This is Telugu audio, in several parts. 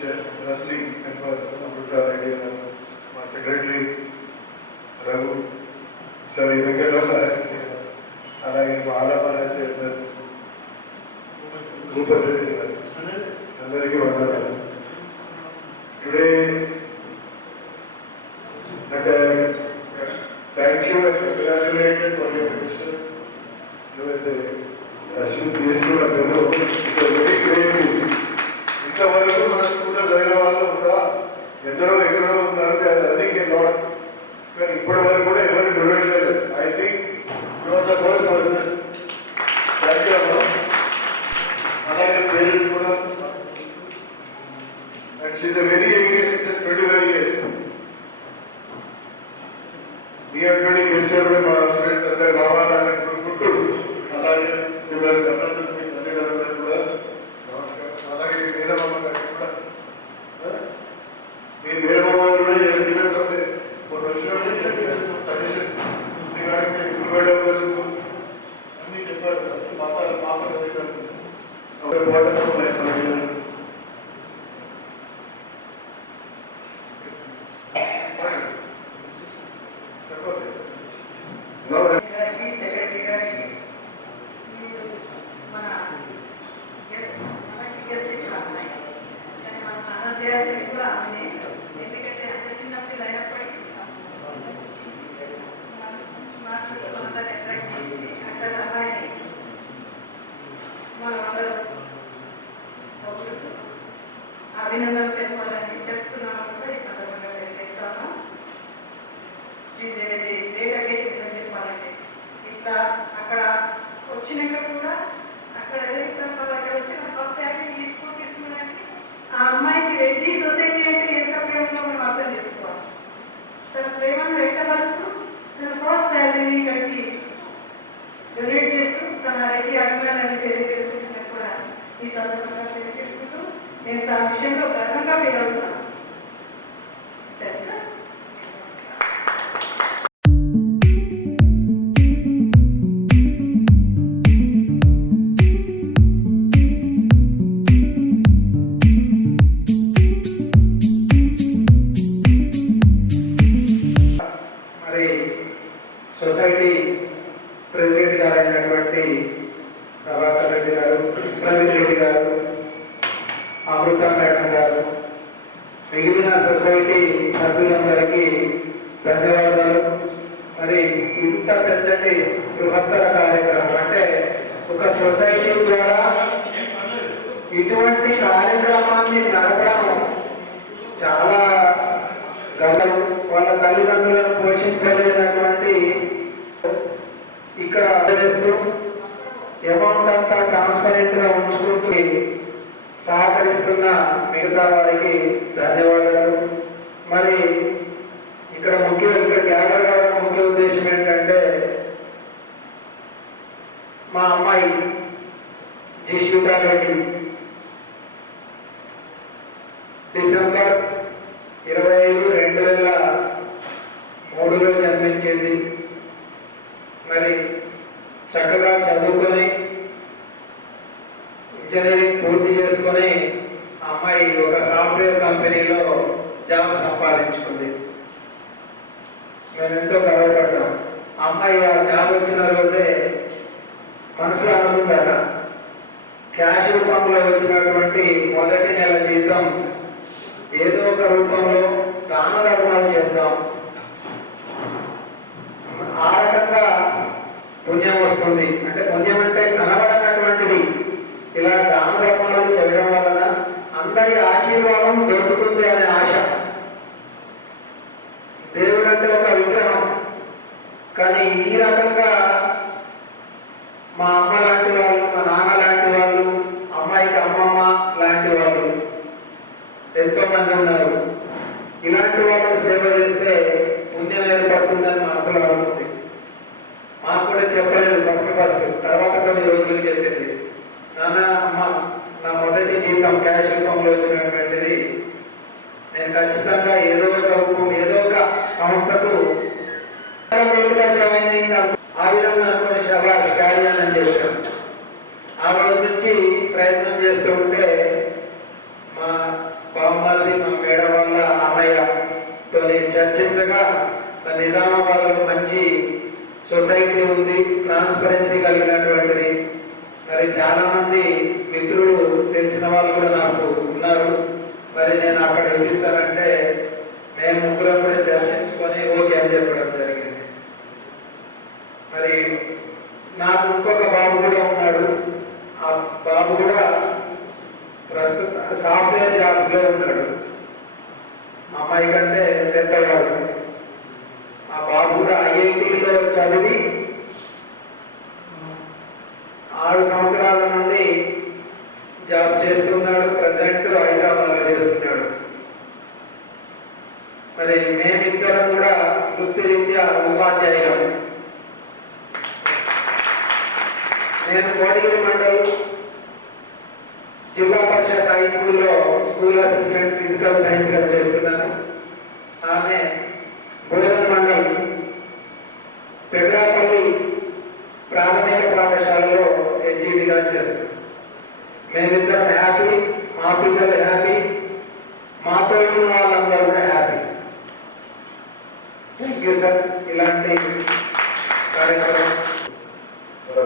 ట్రస్టీ మెంబర్ అమృత రెడ్డి గారు, మా సెక్రటరీ రఘు సవి వెంకటరావు, అలాగే మా ఆలపాల చైర్మన్ భూపతి రెడ్డి గారు, అందరికీ వందనాలు. Today thank you and congratulated for your mission. ఇంతవరకు మన స్కూల్లో చదివిన వాళ్ళు కూడా ఎందరో ఎక్కడో ఉన్నారు, రన్నింగ్ ఏ లాట్, కానీ ఇప్పటి వరకు కూడా ఎవరు డొనేట్ చేయలేదు. I think you are the first person. Thank you అమ్మా. అలాగే పేరెంట్స్ కూడా, and she is a very young age, just 21 years. మీ అటువంటి విషయాలు మా స్టూడెంట్స్ అందరూ రావాలని కోరుకుంటూ, అలాగే మిమ్మల్ని గమనించిన మీ తల్లిదండ్రులకు కూడా నమస్కారం. అలాగే మీ మేనమామ గారికి కూడా, మీ మేనమామ కూడా సీనియర్స్ అంటే కొన్ని వచ్చినప్పుడు suggestions regarding the improvement of the school అన్నీ చెప్పారు. పాప చదివారు ఎందుకంటే అంత చిన్నప్పుడు అయినప్పటికీ మంచి మార్కులు అందరినీ అట్రాక్ట్ చేసి అక్కడ అమ్మాయిని మనం అందరం అభినందనలు తెలపాలని చెప్తున్నాము కూడా ఈ సందర్భంగా తెలియజేస్తాము. Is a very great occasion అని చెప్పాలంటే. ఇట్లా అక్కడ వచ్చినాక కూడా అక్కడ ఎదుగుతాం కదా, అక్కడ వచ్చి ఫస్ట్ శాలరీ ఈ స్కూల్ తీసుకున్నానంటే ఆ అమ్మాయికి రెడ్డి సొసైటీ అంటే ఎంత ప్రేమ ఉందో మనం అర్థం చేసుకోవాలి. తన ప్రేమను వ్యక్తపరుస్తూ తన ఫస్ట్ శాలరీని కట్టి డొనేట్ చేస్తూ తన రెడ్డి అభిమానాన్ని తెలియజేస్తుందని కూడా ఈ సందర్భంగా తెలియజేసుకుంటూ నేను తన విషయంలో గర్వంగా ఫీల్ అవుతున్నాను. సొసైటీ ప్రెసిడెంట్ గారు అయినటువంటి ప్రభాకర్ రెడ్డి గారు, ప్రవీణ్ రెడ్డి గారు, అమృత మేడం గారు, మిగిలిన సొసైటీ సభ్యులందరికీ ధన్యవాదాలు. మరి ఇంత పెద్దటి బృహత్తర కార్యక్రమం అంటే ఒక సొసైటీ ద్వారా ఇటువంటి కార్యక్రమాన్ని నడపడం చాలా గౌరవం. వాళ్ళ తల్లిదండ్రులను పోషించలేనటువంటి ఇక్కడ చేస్తూ అమౌంట్ అంతా ట్రాన్స్పరెంట్ గా ఉంచుకుంటూ సహకరిస్తున్న మిగతా వారికి ధన్యవాదాలు. మరి ఇక్కడ గ్యాదర్ కావడం ముఖ్య ఉద్దేశం ఏంటంటే మా అమ్మాయి జిష్వితా రెడ్డి డిసెంబర్ 25, 2003లో జన్మించింది. మరి చక్కగా చదువుకొని ఇంజనీరింగ్ పూర్తి చేసుకొని అమ్మాయి ఒక సాఫ్ట్వేర్ కంపెనీలో జాబ్ సంపాదించుకుంది. మేము ఎంతో గర్వపడ్డాం. అమ్మాయి ఆ జాబ్ వచ్చిన రోజే మనసులో అనుకుంటారా, క్యాష్ రూపంలో వచ్చినటువంటి మొదటి నెల జీతం ఏదో ఒక రూపంలో దాన ధర్మాలు చేద్దాం, ఆ రకంగా పుణ్యం వస్తుంది. అంటే పుణ్యం అంటే కనబడనటువంటిది. ఇలా దాన ధర్మాలు చేయడం వలన అందరి ఆశీర్వాదం దొరుకుతుంది అనే ఆశ. దేవుడు అంటే ఒక విగ్రహం, కానీ ఈ రకంగా మా అమ్మ లాంటి వాళ్ళు, మా నాన్న లాంటి వాళ్ళు, అమ్మాయికి అమ్మమ్మ లాంటి వాళ్ళు ఎంతో మంది ఉన్నారు. ఇలాంటి వాళ్ళకి సేవ చేస్తే పుణ్యం ఏర్పడుతుందని మనసులో అనుకుంది. మాకు కూడా చెప్పలేదు ఫస్ట్. తర్వాత కొన్ని రోజులు చెప్పింది, నాన్న అమ్మ నా మొదటి జీతం క్యాష్ రూపంలో వచ్చినటువంటిది నేను ఖచ్చితంగా ఏదో ఒక రూపం ఏదో ఒక సంస్థకు ఆ విధంగా అనుకుని శబాష్ కార్యాన్ని చేశాం. ఆ రోజు నుంచి ప్రయత్నం చేస్తూ ఉంటే మా బావ చాలా మంది మిత్రులు తెలిసిన వాళ్ళు కూడా నాకు ఉన్నారు. మరి నేను అక్కడ చూపిస్తానంటే మేము ముగ్గురం కూడా చర్చించుకొని ఓకే అని చెప్పడం జరిగింది. మరి నాకు ఇంకొక బాబు కూడా ఉన్నాడు. ఆ బాబు కూడా ప్రస్తుత సాఫ్ట్వేర్ జాబ్లో ఉన్నాడు. అమ్మాయి కంటే పెద్దవాడు. ఆ బాబు కూడా ఐఐటిలో చదివి 6 సంవత్సరాల నుండి జాబ్ చేస్తున్నాడు. ప్రజెంట్ హైదరాబాద్లో చేస్తున్నాడు. మరి మేమిద్దరం కూడా వృత్తిరీత్యా ఉపాధ్యాయులం. నేను కోటగిరి మండల్ జిల్లా పరిషత్ హై స్కూల్లో స్కూల్ అసిస్టెంట్ ఫిజికల్ సైన్స్ గా చేస్తున్నాను. ఆమె బోధన మండల్ పెగడాపల్లి ప్రాథమిక పాఠశాలలో హెచ్ఈడిగా చేస్తున్నాను. మేమిద్దరం హ్యాపీ, మా పిల్లలు హ్యాపీ, మాతో ఉన్న వాళ్ళందరూ కూడా హ్యాపీ. Thank you sir. ఇలాంటి కార్యక్రమం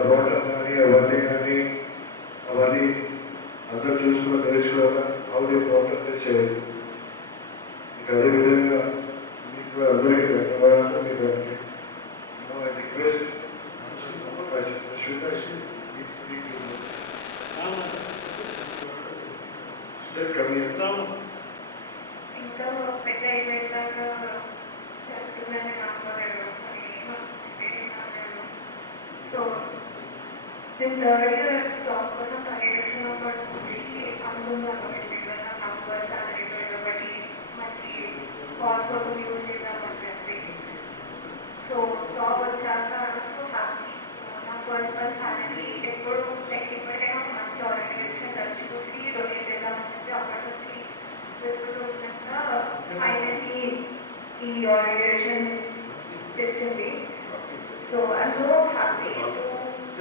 రోడ్లు కానీ అవన్నీ అందరూ చూసుకుని తెలుసుకోవాలి. అవును ప్రాబ్లం తెచ్చేది. ఇంకా అదేవిధంగా మీకు అందరికీ ధన్యవాదాలు. మీకు రిక్వెస్ట్ ఇంకా పెద్ద అయిపోయినాక చేస్తుందని అనుకోలేదు. సో నేను థర్డ్ జాబ్ కోసం ట్రై చేస్తున్నప్పటి నుంచి అనుకున్నాను నాకు సాలరీ ఒకటి మంచి కాల్ కోసం యూజ్ చేద్దామని చెప్పి. సో జాబ్ వచ్చాక సో హ్యాపీ. సో నా ఫస్ట్ మంత్ సాలరీ ఎప్పుడు ఇప్పటికైనా ఒక మంచి ఆర్గనైజేషన్ దృష్టి చూసి డొనేట్ చేద్దామని చెప్పి అక్కడి నుంచి వెతుకుతున్నాక ఫైనల్లీ ఈ ఆర్గనైజేషన్ తెచ్చింది. So I'm so happy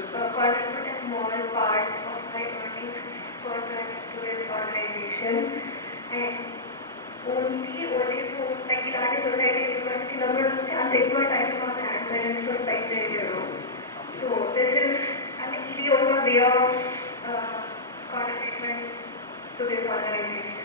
to contribute a small part of my earnings first to this organization. And only for like ఇలాంటి సొసైటీ చిన్నప్పటి నుంచి అంత ఎక్కువ టైం మా గ్రాండ్ పేరెంట్స్తో స్పెండ్ చేయలేదు. సో దిస్ ఇస్ అంటే ఇది ఒక way of contribution to this organisation.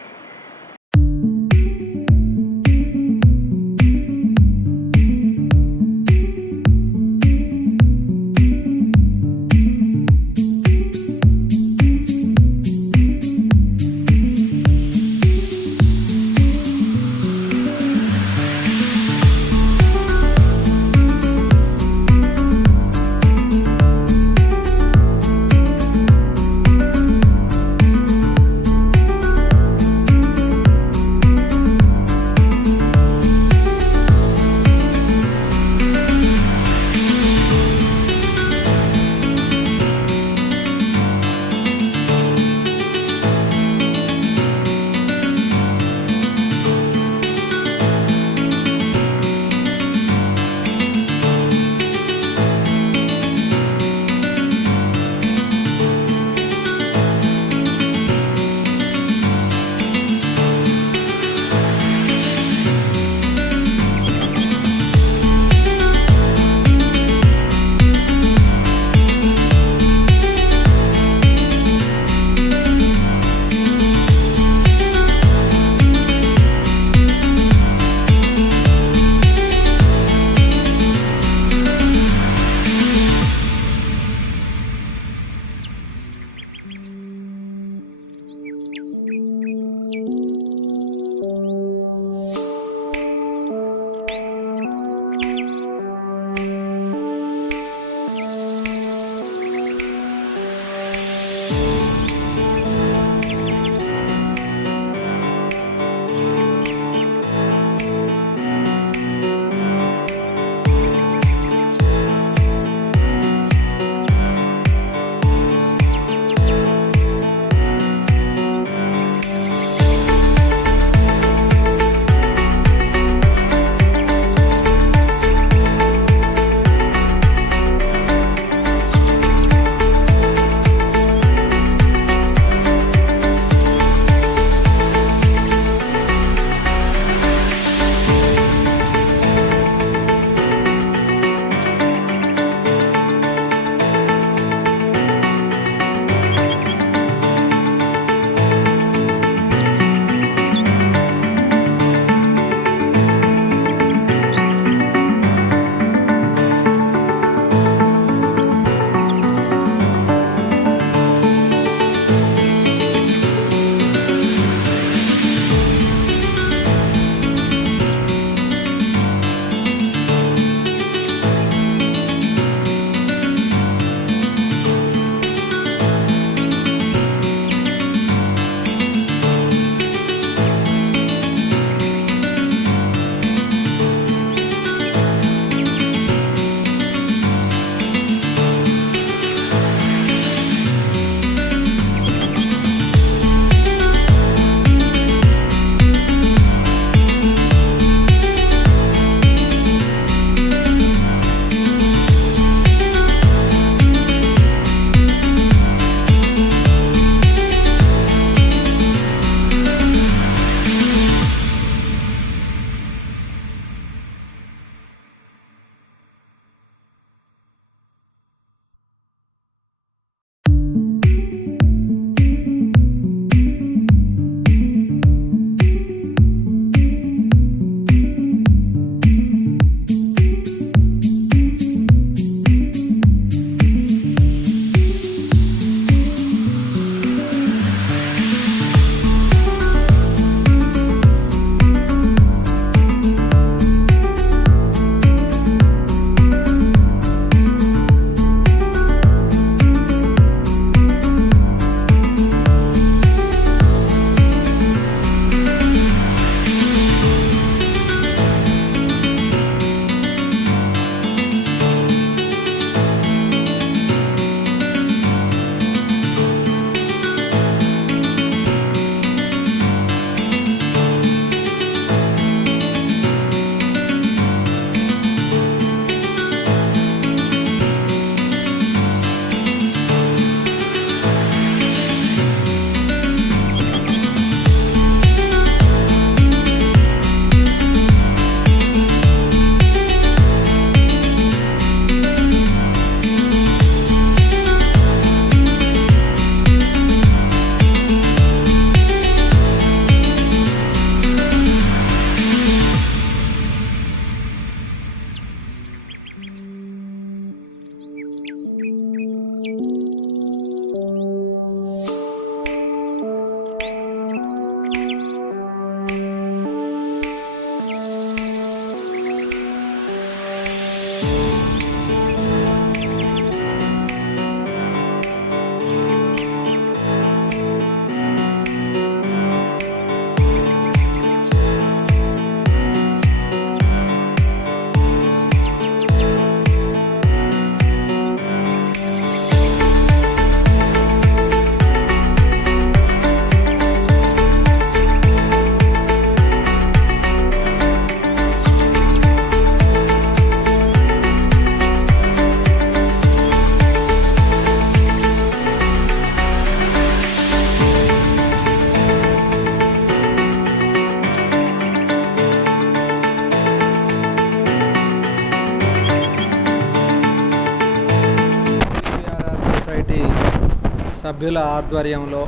సభ్యుల ఆధ్వర్యంలో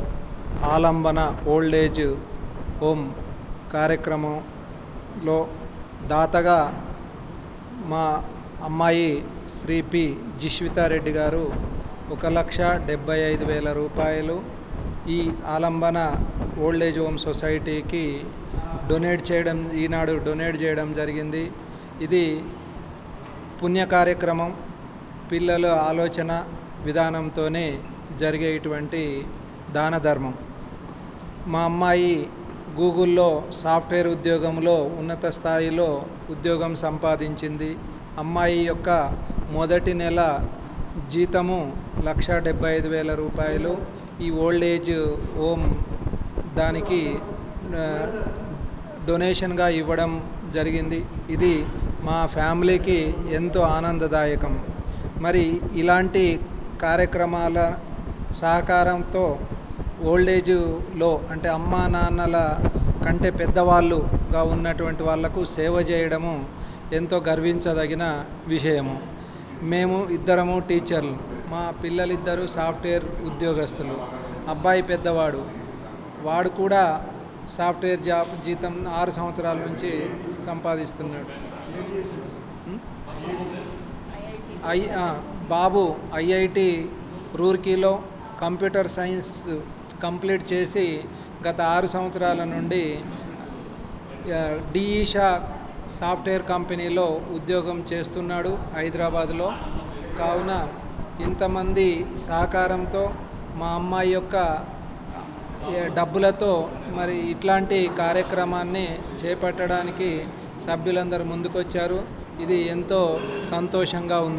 ఆలంబన ఓల్డ్ ఏజ్ హోమ్ కార్యక్రమంలో దాతగా మా అమ్మాయి శ్రీ పి జిష్వితారెడ్డి గారు 1,75,000 రూపాయలు ఈ ఆలంబన ఓల్డ్ ఏజ్ హోమ్ సొసైటీకి ఈనాడు డొనేట్ చేయడం జరిగింది. ఇది పుణ్య కార్యక్రమం, పిల్లల ఆలోచన విధానంతోనే జరిగేటువంటి దాన ధర్మం. మా అమ్మాయి గూగుల్లో సాఫ్ట్వేర్ ఉద్యోగంలో ఉన్నత స్థాయిలో ఉద్యోగం సంపాదించింది. అమ్మాయి యొక్క మొదటి నెల జీతము 1,75,000 రూపాయలు. ఈ ఓల్డ్ ఏజ్ హోమ్ దానికి డొనేషన్గా ఇవ్వడం జరిగింది. ఇది మా ఫ్యామిలీకి ఎంతో ఆనందదాయకం. మరి ఇలాంటి కార్యక్రమాల సహకారంతో ఓల్డ్ ఏజ్లో అంటే అమ్మా నాన్నల కంటే పెద్దవాళ్ళుగా ఉన్నటువంటి వాళ్లకు సేవ చేయడము ఎంతో గర్వించదగిన విషయము. మేము ఇద్దరము టీచర్లు, మా పిల్లలిద్దరూ సాఫ్ట్వేర్ ఉద్యోగస్తులు. అబ్బాయి పెద్దవాడు, వాడు కూడా సాఫ్ట్వేర్ జాబ్ జీతం 6 సంవత్సరాల నుంచి సంపాదిస్తున్నాడు. బాబు ఐఐటి రూర్కీలో కంప్యూటర్ సైన్స్ కంప్లీట్ చేసి గత 6 సంవత్సరాల నుండి డిఈషా సాఫ్ట్వేర్ కంపెనీలో ఉద్యోగం చేస్తున్నాడు హైదరాబాద్లో. కావున ఇంతమంది సహకారంతో మా అమ్మాయి యొక్క డబ్బులతో మరి ఇట్లాంటి కార్యక్రమాన్ని చేపట్టడానికి సభ్యులందరూ ముందుకొచ్చారు. ఇది ఎంతో సంతోషంగా ఉంది.